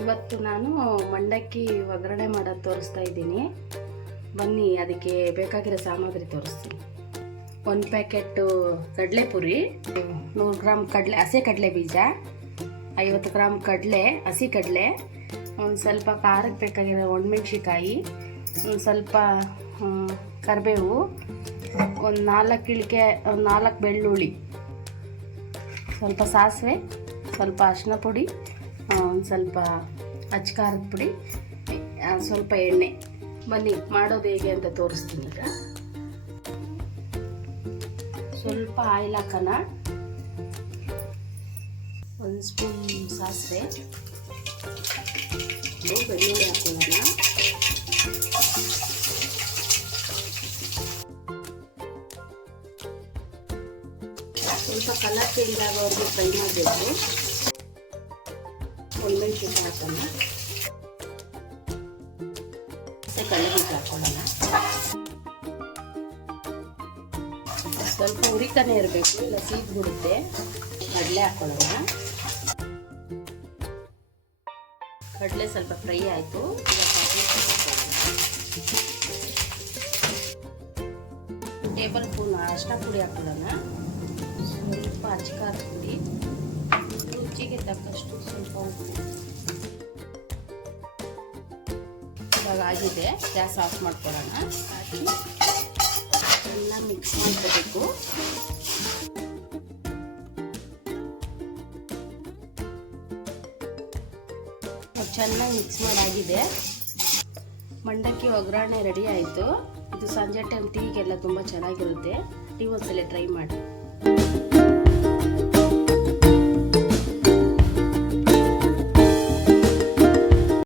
ಇವತ್ತು ನಾನು ಮಂಡಕ್ಕಿ ಒಗ್ಗರಣೆ ಮಾಡೋದು ತೋರಿಸ್ತಾ ಇದ್ದೀನಿ. ಬನ್ನಿ ಅದಕ್ಕೆ ಬೇಕಾಗಿರೋ ಸಾಮಗ್ರಿ ತೋರಿಸ್ತೀನಿ. 1 ಪ್ಯಾಕೆಟು ಕಡಲೆಪುರಿ, 100 ಗ್ರಾಮ್ ಹಸಿ ಕಡಲೆ ಬೀಜ, 50 ಗ್ರಾಮ್ ಕಡಲೆ, ಹಸಿ ಕಡಲೆ, ಒಂದು ಸ್ವಲ್ಪ ಖಾರಕ್ಕೆ ಬೇಕಾಗಿರೋ ಒಣಮೆಣ್ಸಿಕಾಯಿ, ಒಂದು ಸ್ವಲ್ಪ ಕರಿಬೇವು, ಒಂದು 4 ಬೆಳ್ಳುಳ್ಳಿ, ಸ್ವಲ್ಪ ಸಾಸಿವೆ, ಸ್ವಲ್ಪ ಅರಿಶಿನ ಪುಡಿ, ಒಂದು ಸ್ವಲ್ಪ ಅಚ್ಚಕಾರದ ಪುಡಿ, ಸ್ವಲ್ಪ ಎಣ್ಣೆ. ಬನ್ನಿ ಮಾಡೋದು ಹೇಗೆ ಅಂತ ತೋರಿಸ್ತೀನಿ. ಈಗ ಸ್ವಲ್ಪ ಆಯಿಲ್ ಹಾಕೋಣ. 1 ಸ್ಪೂನ್ ಸಾಸಿವೆ, ಬೆಳ್ಳುಳ್ಳಿ ಹಾಕೊಳ್ಳೋಣ. ಸ್ವಲ್ಪ ಕಲರ್ ಚೇಂಜ್ ಆಗೋವರೆಗೆ ಫ್ರೈ ಮಾಡಬೇಕು. ಒಣಮೆಣ್ಸಿನ್ಕಾಯಿ ಹಾಕೋಣ, ಮತ್ತೆ ಕಡಲೆಬೀಜ ಹಾಕೊಳ್ಳೋಣ. ಸ್ವಲ್ಪ ಹುರಿತಾನೆ ಇರಬೇಕು, ಇಲ್ಲ ಸೀದ್ಬಿಡುತ್ತೆ. ಕಡಲೆ ಹಾಕೊಳ್ಳೋಣ. ಕಡಲೆ ಸ್ವಲ್ಪ ಫ್ರೈ ಆಯಿತು. ಟೇಬಲ್ ಸ್ಪೂನ್ ಅರಿಶಿನ ಪುಡಿ ಹಾಕೊಳ್ಳೋಣ. ಸ್ವಲ್ಪ ಅಚ್ಚಕಾರದ ಪುಡಿ, ರುಚಿಗೆ ತಕ್ಕಷ್ಟು ಸ್ವಲ್ಪ ಉಪ್ಪು. ಇವಾಗ ಆಗಿದೆ, ಗ್ಯಾಸ್ ಆಫ್ ಮಾಡ್ಕೊಳ್ಳೋಣ. ಹಾಕಿ ಚೆನ್ನಾಗಿ ಮಿಕ್ಸ್ ಮಾಡ್ಕೋಬೇಕು. ಚೆನ್ನಾಗಿ ಮಿಕ್ಸ್ ಮಾಡಾಗಿದೆ. ಮಂಡಕ್ಕಿ ಒಗ್ಗರಣೆ ರೆಡಿ ಆಯಿತು. ಇದು ಸಂಜೆ ಟೈಮ್ ಟೀಗೆಲ್ಲ ತುಂಬ ಚೆನ್ನಾಗಿರುತ್ತೆ. ನೀವು ಒಂದ್ಸಲ ಟ್ರೈ ಮಾಡಿ.